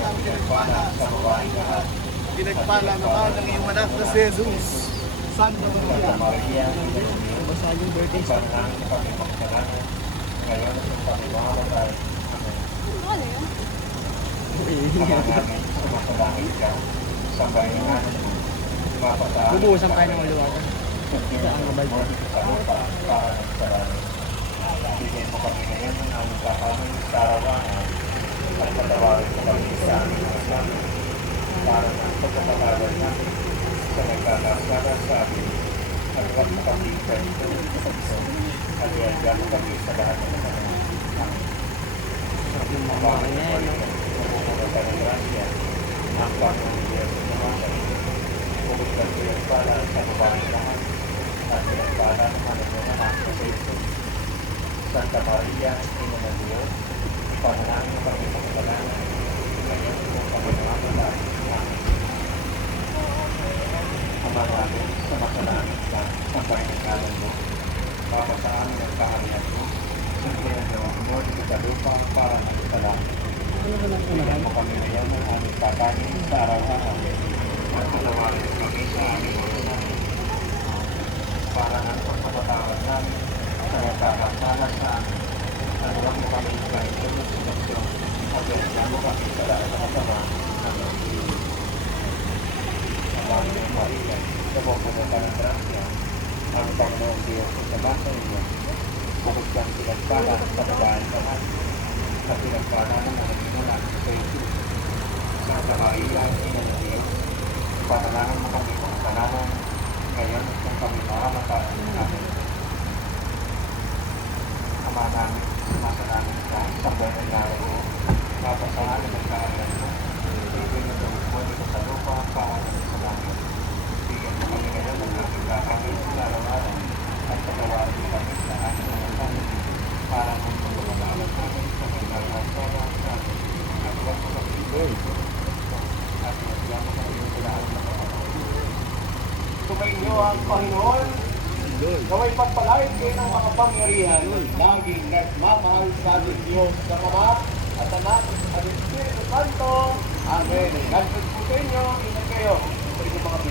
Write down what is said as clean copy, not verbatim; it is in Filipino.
ang pinagpala sa babae lahat. Pinagpala naman ang iyong anak na si Jesus. Santa Maria. Basahin yung birthday sa Ngayon at sa pagmamamatay. Ano yun? Sumasalangit ka. Sambahin nga. Mapasaan. Bubuhusan tayo ng uliwagan. Saan ang bayo? Sa lupa para nagsarado. Bigyan mo kami ngayon ng aming kakamin sa araw-araw. At patawarin mo kami sa aming kasama. Para ng pagkakatawad namin sa nagkakasara sa amin. At huwag mo kami ganito sa iso. At iadya mo kami sa lahat ng mga Yung mga mga yan. ng grasya. Ang Panginoon ng Diyos na naman. Bukod ko yung para sa babae lahat. At yung para ng anak mo naman sa Iso. Santa Maria, Ina ng Diyos, ipanalangin mo kami sa kasalanan. Ngayon kung kami namamatay. Amen. Ama namin sa masalangit ka, sampay ng ngalan mo. Baka sa amin ang kaharian mo. Sa ginagawa mo dito sa lupa para nagsalangit. Bigyan mo kami ngayon ng aming kakanin sa araw-araw. At patawarin mo kami sa aming mga para ng pagpapatawad namin sa nagkakasala sa amin. At huwag mo kami ganito ng sinasyon. At ganyan mo kami sa lahat ng kasama. Amen. Amang ng Maria, sa mga ng grasya, ang Panginoon Diyos sa basa ninyo. Bukod kang pinagpala sa babae lahat. Sa pinagpala ng mga minula sa Jesus. Santa Maria, Ina ng Diyos, panalangin mo kami kung kasalanan, ngayon kung kami mamamatay. Amen. Ama namin, sumasalangit ka, sa buhay ng ngalan mo, mapasaan ng kaharian mo, bigyan mo gawin mo dito sa lupa para sa langit. Bigyan mo kami ngayon ng aming kakamin sa araw-araw, at patawarin mo kami sa aming mga tanong, para kung pagpapatawad namin sa pagkakasala sa amin. At huwag mo kami at nagyan mo kami sa lahat ng kapatid. Sumainyo ang Panginoon, naway pagpalain kayo ng makapangyarihan, laging nagmamahal sa ating Diyos sa Ama at Anak at Espiritu Santo. Amen. God bless po sa inyo. Ingat kayo. Sa inyong mga biyahe.